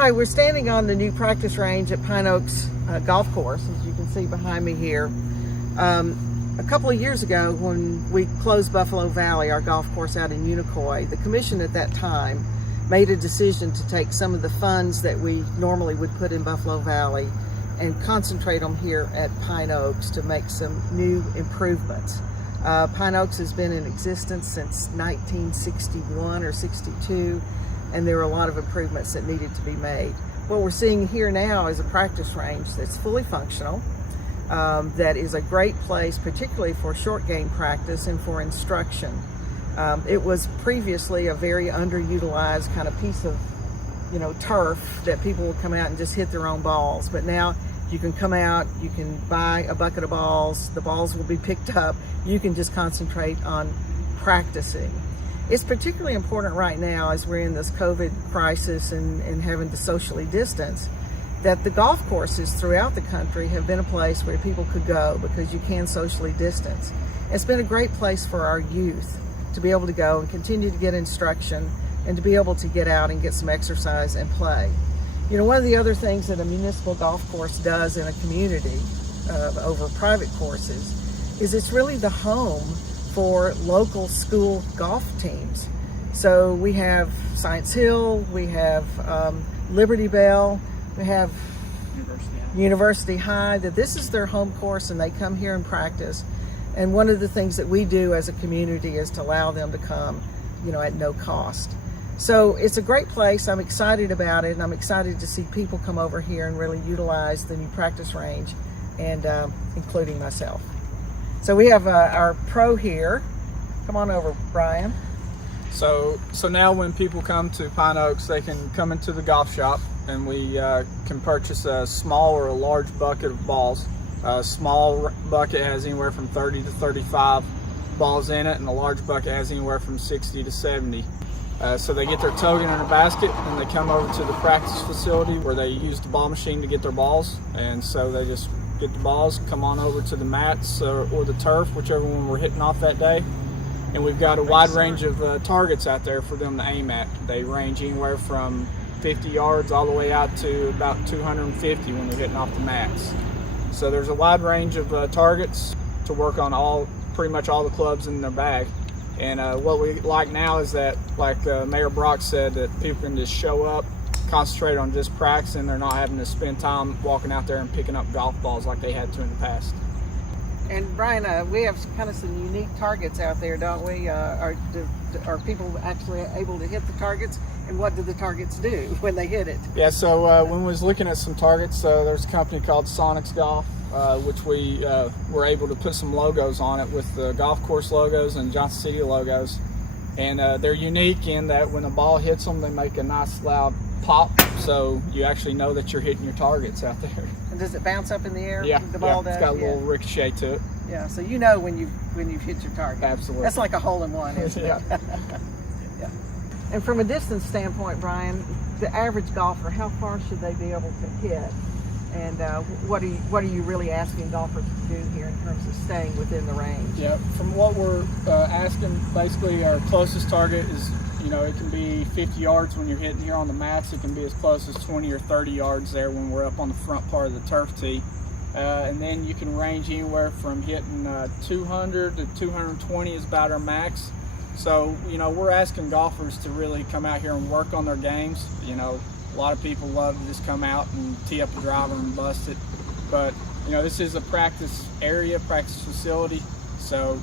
Hi, we're standing on the new practice range at Pine Oaks Golf Course, as you can see behind me here. A couple of years ago, when we closed Buffalo Valley, our golf course out in Unicoi, the commission at that time made a decision to take some of the funds that we normally would put in Buffalo Valley and concentrate them here at Pine Oaks to make some new improvements. Pine Oaks has been in existence since 1961 or 62, and there were a lot of improvements that needed to be made. What we're seeing here now is a practice range that's fully functional, that is a great place, particularly for short game practice and for instruction. It was previously a very underutilized kind of piece of, turf that people would come out and just hit their own balls. But now you can come out, you can buy a bucket of balls, the balls will be picked up, you can just concentrate on practicing. It's particularly important right now as we're in this COVID crisis and having to socially distance, that the golf courses throughout the country have been a place where people could go because you can socially distance. It's been a great place for our youth to be able to go and continue to get instruction and to be able to get out and get some exercise and play. One of the other things that a municipal golf course does in a community over private courses is it's really the home for local school golf teams. So we have Science Hill, we have Liberty Bell, we have University High, that this is their home course and they come here and practice. And one of the things that we do as a community is to allow them to come, at no cost. So it's a great place. I'm excited about it, and I'm excited to see people come over here and really utilize the new practice range, and including myself. So we have our pro here. Come on over, Brian. So now when people come to Pine Oaks, they can come into the golf shop and we can purchase a small or a large bucket of balls. A small bucket has anywhere from 30 to 35 balls in it, and a large bucket has anywhere from 60 to 70. So they get their token in a basket and they come over to the practice facility where they use the ball machine to get their balls. And so they just get the balls, come on over to the mats or the turf, whichever one we're hitting off that day. And we've got a wide range of targets out there for them to aim at. They range anywhere from 50 yards all the way out to about 250 when they're hitting off the mats. So there's a wide range of targets to work on pretty much all the clubs in their bag. And what we like now is that, like Mayor Brock said, that people can just show up, concentrate on just practicing. They're not having to spend time walking out there and picking up golf balls like they had to in the past. And Brian, we have kind of some unique targets out there, don't we? Are people actually able to hit the targets, and what do the targets do when they hit it? Yeah, so when we was looking at some targets, there's a company called Sonics Golf, which we were able to put some logos on it with the golf course logos and Johnson City logos. And they're unique in that when a ball hits them, they make a nice loud pop, so you actually know that you're hitting your targets out there. And does it bounce up in the air? Yeah, the ball it's got a little ricochet to it. Yeah, so you know when you've hit your target. Absolutely. That's like a hole-in-one, isn't it? Yeah. And from a distance standpoint, Brian, the average golfer, how far should they be able to hit? And what are you really asking golfers to do here in terms of staying within the range? Yeah, from what we're asking, basically our closest target is, it can be 50 yards when you're hitting here on the mats. It can be as close as 20 or 30 yards there when we're up on the front part of the turf tee. And then you can range anywhere from hitting 200 to 220 is about our max. So, we're asking golfers to really come out here and work on their games. A lot of people love to just come out and tee up a driver and bust it. But, this is a practice area, practice facility. So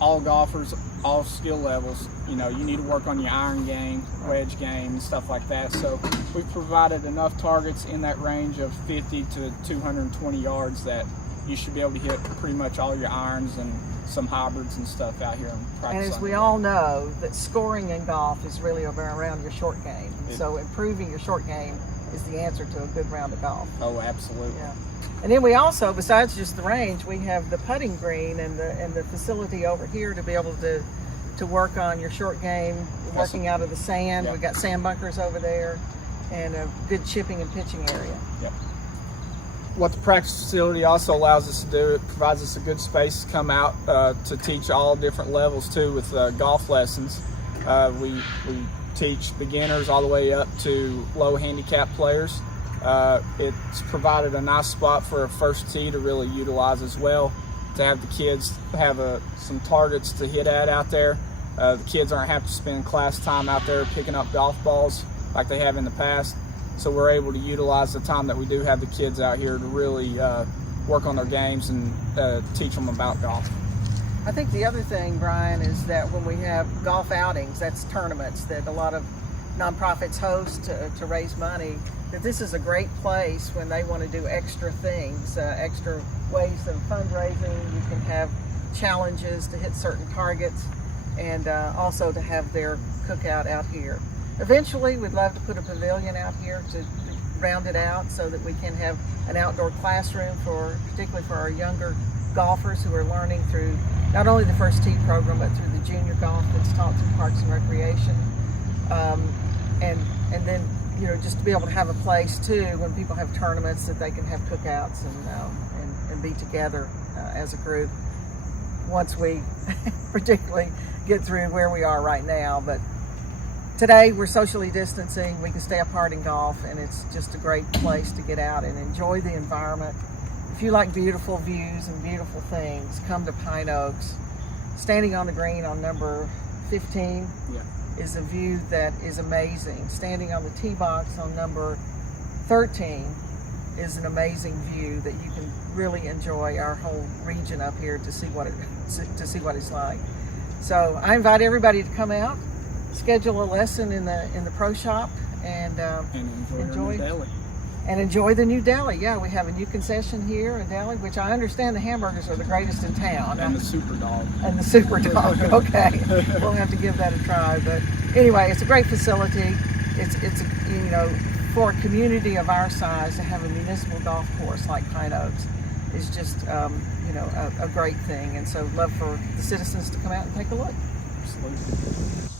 all golfers, all skill levels, you need to work on your iron game, wedge game, and stuff like that. So we've provided enough targets in that range of 50 to 220 yards that you should be able to hit pretty much all your irons and some hybrids and stuff out here and practice. And as we all know, that scoring in golf is really around your short game. So improving your short game is the answer to a good round of golf. Oh, absolutely. Yeah. And then we also, besides just the range, we have the putting green and the facility over here to be able to work on your short game, working out of the sand. Yep. We've got sand bunkers over there and a good chipping and pitching area. Yep. What the practice facility also allows us to do, it provides us a good space to come out to teach all different levels too with golf lessons. We teach beginners all the way up to low handicap players. It's provided a nice spot for a first tee to really utilize as well, to have the kids have some targets to hit at out there. The kids aren't having to spend class time out there picking up golf balls like they have in the past. So we're able to utilize the time that we do have the kids out here to really work on their games and teach them about golf. I think the other thing, Brian, is that when we have golf outings, that's tournaments that a lot of nonprofits host to raise money, that this is a great place when they want to do extra things, extra ways of fundraising. You can have challenges to hit certain targets, and also to have their cookout out here. Eventually, we'd love to put a pavilion out here to round it out so that we can have an outdoor classroom particularly for our younger golfers who are learning through not only the first tee program but through the junior golf that's taught through Parks and Recreation, and then just to be able to have a place too when people have tournaments that they can have cookouts and be together as a group once we particularly get through where we are right now. But today we're socially distancing, we can stay apart in golf, and it's just a great place to get out and enjoy the environment. If you like beautiful views and beautiful things, come to Pine Oaks. Standing on the green on number 15 is a view that is amazing. Standing on the tee box on number 13 is an amazing view that you can really enjoy our whole region up here to see what it's like. So I invite everybody to come out, schedule a lesson in the pro shop, and enjoy the new deli. Yeah, we have a new concession here, a deli, which I understand the hamburgers are the greatest in town. And the super dog. And the super dog. Okay, we'll have to give that a try. But anyway, it's a great facility. It's for a community of our size to have a municipal golf course like Pine Oaks is just a great thing. And so love for the citizens to come out and take a look. Absolutely.